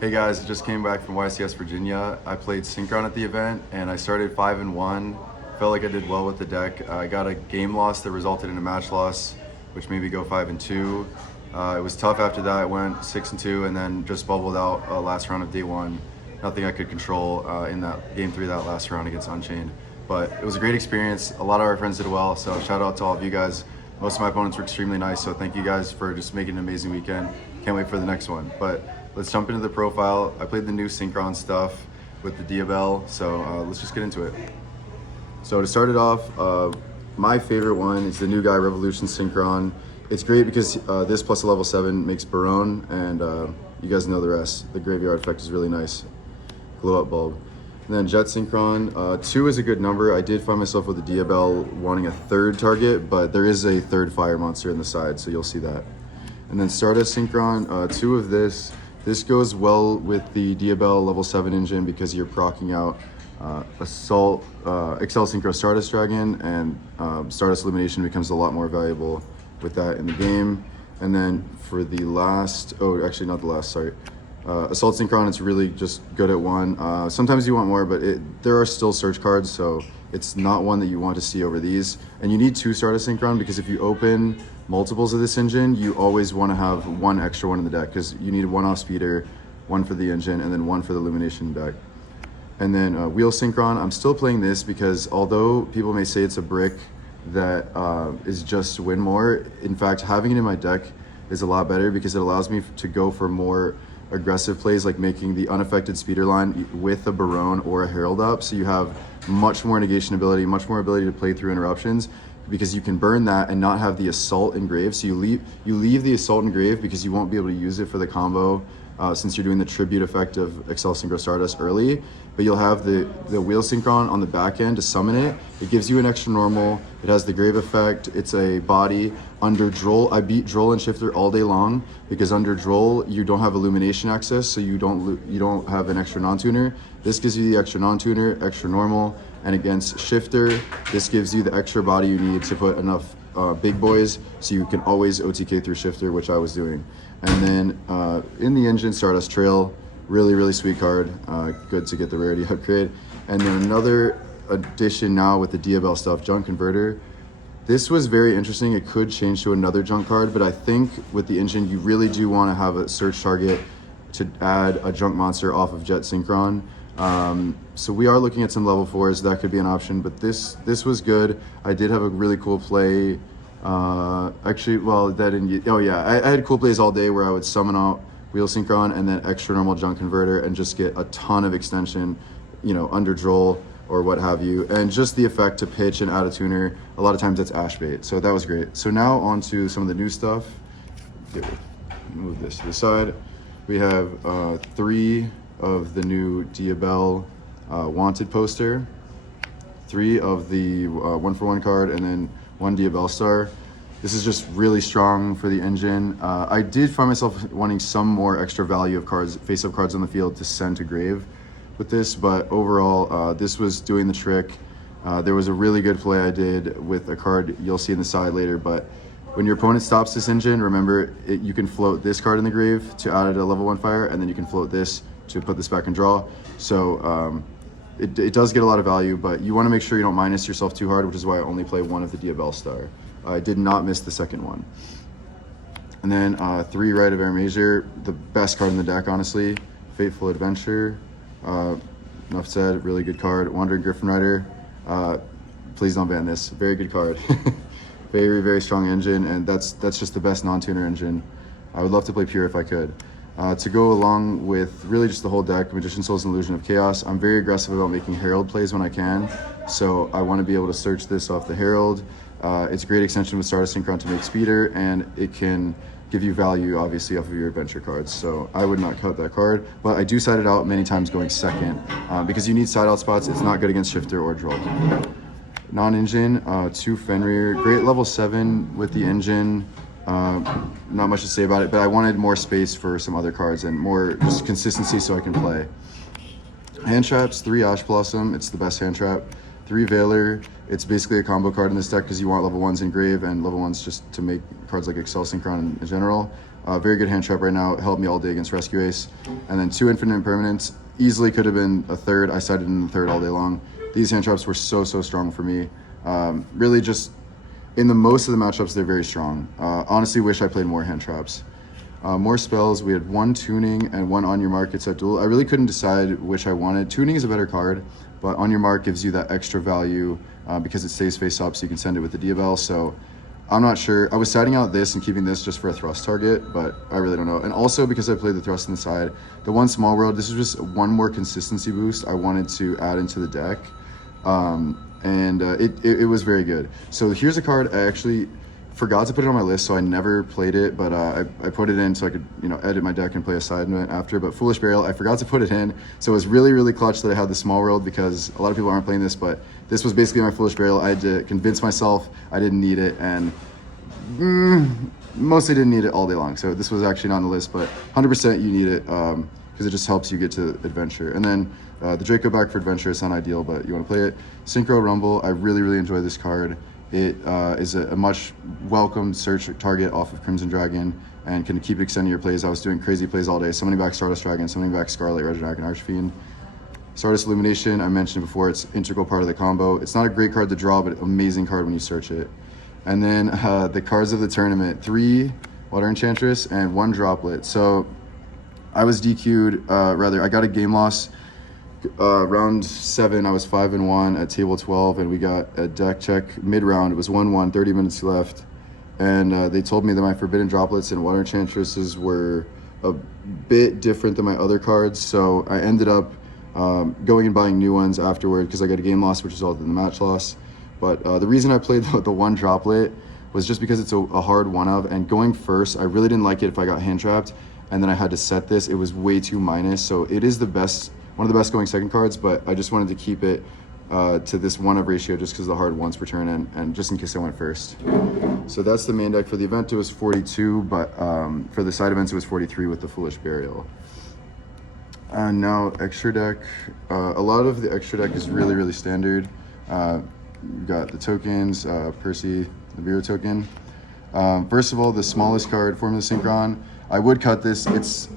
Hey guys, I just came back from YCS Virginia. I played Synchron at the event and I started 5-1. Felt like I did well with the deck. I got a game loss that resulted in a match loss, which made me go 5-2. It was tough after that. I went 6-2 and then just bubbled out last round of day one. Nothing I could control in that game three, that last round against Unchained. But it was a great experience. A lot of our friends did well, so shout out to all of you guys. Most of my opponents were extremely nice, so thank you guys for just making an amazing weekend. Can't wait for the next one. But let's jump into the profile. I played the new Synchron stuff with the Diabell, so let's just get into it. So to start it off, my favorite one is the new guy, Revolution Synchron. It's great because this plus a level 7 makes Barone, and you guys know the rest. The graveyard effect is really nice. Glow up bulb. And then Jet Synchron, 2 is a good number. I did find myself with the Diabell wanting a third target, but there is a third fire monster in the side, so you'll see that. And then Stardust Synchron, 2 of this. This goes well with the Diabell level 7 engine because you're proccing out Assault, Excel Synchro Stardust Dragon, and Stardust Illumination becomes a lot more valuable with that in the game. And then for the last, oh, actually not the last, sorry. Assault Synchron, it's really just good at 1. Sometimes you want more, but there are still search cards, so it's not one that you want to see over these. And you need 2 Stardust Synchron because if you open multiples of this engine, you always want to have 1 extra one in the deck because you need 1 off speeder, 1 for the engine, and then 1 for the illumination deck. And then Wheel Synchron, I'm still playing this because although people may say it's a brick that is just to win more, in fact, having it in my deck is a lot better because it allows me to go for more aggressive plays like making the unaffected speeder line with a Barone or a Herald up, so you have much more negation ability, much more ability to play through interruptions because you can burn that and not have the assault engraved. So you leave the assault engraved because you won't be able to use it for the combo since you're doing the tribute effect of Excel Synchro Stardust early, but you'll have the Wheel Synchron on the back end to summon it. It gives you an extra normal. It has the grave effect. It's a body. Under Droll, I beat Droll and Shifter all day long because under Droll you don't have illumination access, so you don't have an extra non-tuner. This gives you the extra non-tuner, extra normal, and against Shifter, this gives you the extra body you need to put enough big boys so you can always OTK through Shifter, which I was doing. And then in the engine, Stardust Trail, really sweet card, good to get the rarity upgrade. And then another addition now with the Diabell stuff, Junk Converter. This was very interesting. It could change to another junk card, but I think with the engine, you really do want to have a search target to add a junk monster off of Jet Synchron. So we are looking at some level 4s, that could be an option, but this was good. I did have a really cool play. Actually, well, that didn't, oh yeah, I had cool plays all day where I would summon out Wheel Synchron and then extra normal Junk Converter and just get a ton of extension, you know, under Droll or what have you. And just the effect to pitch and add a tuner, a lot of times that's Ash Bait. So that was great. So now on to some of the new stuff. Move this to the side. We have 3 of the new Diabell Wanted poster, 3 of the 1-for-1 card, and then 1 Diabell Star. This is just really strong for the engine. I did find myself wanting some more extra value of cards, face-up cards on the field to send to grave with this, but overall, this was doing the trick. There was a really good play I did with a card you'll see in the side later, but when your opponent stops this engine, remember, you can float this card in the grave to add a level 1 fire, and then you can float this to put this back and draw. So it does get a lot of value, but you want to make sure you don't minus yourself too hard, which is why I only play 1 of the Diabell Star. I did not miss the second one. And then 3 Rite of Air Major, the best card in the deck, honestly. Fateful Adventure, enough said, really good card. Wandering Griffin Rider, please don't ban this, very good card. Very strong engine, and that's just the best non-tuner engine. I would love to play Pure if I could. To go along with really just the whole deck, Magician Souls and Illusion of Chaos, I'm very aggressive about making Herald plays when I can, so I want to be able to search this off the Herald. It's a great extension with Stardust Synchron to make speeder, and it can give you value, obviously, off of your adventure cards, so I would not cut that card, but I do side it out many times going second, because you need side out spots. It's not good against Shifter or Droll. Non-engine, 2 Fenrir, great level 7 with the engine. Not much to say about it, but I wanted more space for some other cards and more just consistency so I can play. Hand traps, 3 Ash Blossom, it's the best hand trap. 3 Veiler, it's basically a combo card in this deck because you want level 1s in grave and level 1s just to make cards like Excel Synchron in general. Very good hand trap right now. It helped me all day against Rescue Ace. And then 2 Infinite Impermanents. Easily could have been a third. I sided in the third all day long. These hand traps were so strong for me. Really just, in the most of the matchups, they're very strong. Honestly, wish I played more hand traps. More spells. We had 1 Tuning and 1 On Your Mark. It's at duel. I really couldn't decide which I wanted. Tuning is a better card, but On Your Mark gives you that extra value because it stays face up, so you can send it with the Diabell. So I'm not sure. I was siding out this and keeping this just for a thrust target, but I really don't know. And also because I played the thrust on the side, the 1 Small World, this is just 1 more consistency boost I wanted to add into the deck. It was very good. So here's a card I actually forgot to put it on my list, so I never played it, but I put it in so I could, edit my deck and play a side event after. But Foolish Burial, I forgot to put it in, so it was really clutch that I had the Small World, because a lot of people aren't playing this, but this was basically my Foolish Burial. I had to convince myself I didn't need it, and mostly didn't need it all day long. So this was actually not on the list, but 100% you need it because it just helps you get to adventure. And then the Draco back for adventure is not ideal, but you want to play it. Synchro Rumble, I really enjoy this card. It is a much welcomed search target off of Crimson Dragon and can keep extending your plays. I was doing crazy plays all day, summoning back Stardust Dragon, summoning back Scarlet, Red Dragon, Archfiend. Stardust Illumination, I mentioned before, it's integral part of the combo. It's not a great card to draw, but amazing card when you search it. And then the cards of the tournament, 3 Water Enchantress and 1 Droplet. So I was DQ'd, I got a game loss. Round 7, I was 5-1 at table 12, and we got a deck check mid-round. It was 1-1, 30 minutes left. And they told me that my Forbidden Droplets and Water Enchantresses were a bit different than my other cards. So I ended up going and buying new ones afterward because I got a game loss, which resulted in the match loss. But the reason I played the 1 Droplet was just because it's a hard 1-of, and going first, I really didn't like it if I got hand trapped, and then I had to set this. It was way too minus, so it is one of the best going second cards, but I just wanted to keep it to this 1-of ratio just because of the hard once per turn, and just in case I went first. So that's the main deck. For the event, it was 42, but for the side events, it was 43 with the Foolish Burial. And now extra deck. A lot of the extra deck is really standard. You've got the tokens, Percy, the Bureau token. First of all, the smallest card, Formula Synchron. I would cut this. It's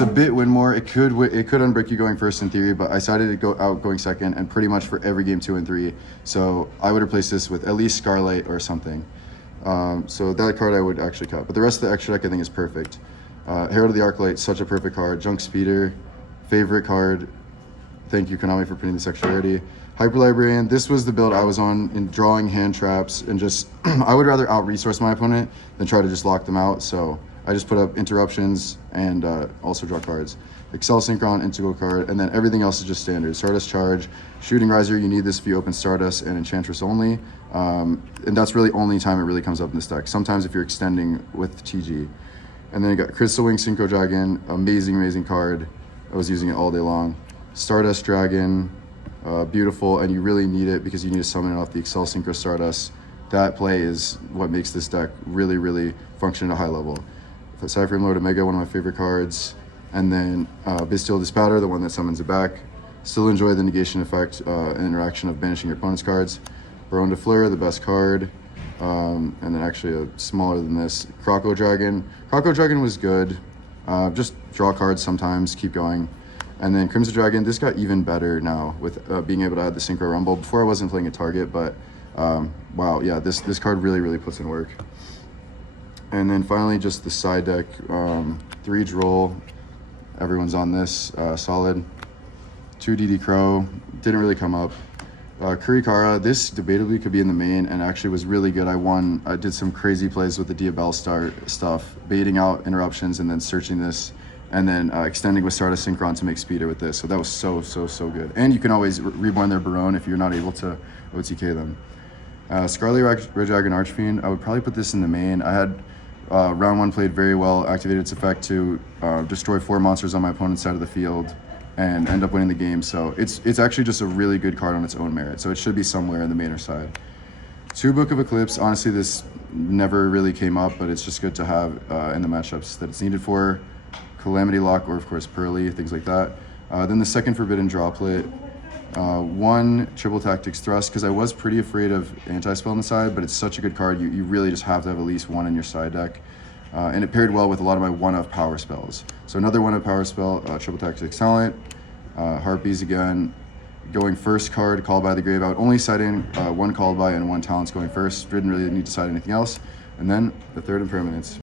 a bit win more. It could unbrick you going first in theory, but I decided to go out going second, and pretty much for every game 2 and 3. So I would replace this with at least Scarlet or something. So that card I would actually cut. But the rest of the extra deck I think is perfect. Herald of the Arclight, such a perfect card. Junk Speeder, favorite card. Thank you, Konami, for putting this extra rarity. Hyper Librarian, this was the build I was on in drawing hand traps, and just I would rather out-resource my opponent than try to just lock them out. So I just put up interruptions and also draw cards. Excel Synchron, integral card, and then everything else is just standard. Stardust Charge, Shooting Riser, you need this if you open Stardust and Enchantress only. And that's really only time it really comes up in this deck. Sometimes if you're extending with TG. And then you got Crystal Wing Synchro Dragon, amazing card. I was using it all day long. Stardust Dragon, beautiful, and you really need it because you need to summon it off the Excel Synchro Stardust. That play is what makes this deck really function at a high level. Cypher Lord Omega, one of my favorite cards. And then Bestial Dispatter, the one that summons it back. Still enjoy the negation effect and interaction of banishing your opponent's cards. Baron de Fleur, the best card. And then actually a smaller than this, Croco Dragon. Croco Dragon was good. Just draw cards sometimes, keep going. And then Crimson Dragon, this got even better now with being able to add the Synchro Rumble. Before I wasn't playing a target, but wow, yeah, this card really puts in work. And then finally, just the side deck, 3 Droll, everyone's on this, solid. 2 DD Crow, didn't really come up. Kurikara, this debatably could be in the main and actually was really good. I did some crazy plays with the Diabell stuff, baiting out interruptions and then searching this, and then extending with Stardust Synchron to make speeder with this. So that was so good. And you can always reborn their Baron if you're not able to OTK them. Scarlet Red Dragon Archfiend, I would probably put this in the main. I had round 1 played very well, activated its effect to destroy 4 monsters on my opponent's side of the field and end up winning the game. So it's actually just a really good card on its own merit. So it should be somewhere in the mainer side. 2 Book of Eclipse, honestly this never really came up, but it's just good to have in the matchups that it's needed for. Calamity Lock, or of course Pearly, things like that. Then the second Forbidden Droplet. 1 Triple Tactics Thrust, because I was pretty afraid of Anti-Spell on the side, but it's such a good card, you really just have to have at least 1 in your side deck. and it paired well with a lot of my one-of power spells. So another one-of power spell, Triple Tactics Talent, Harpies again, going first card, Called by the Grave. I would only side in one Called by and one Talents going first. Didn't really need to side anything else. And then the third Impermanence.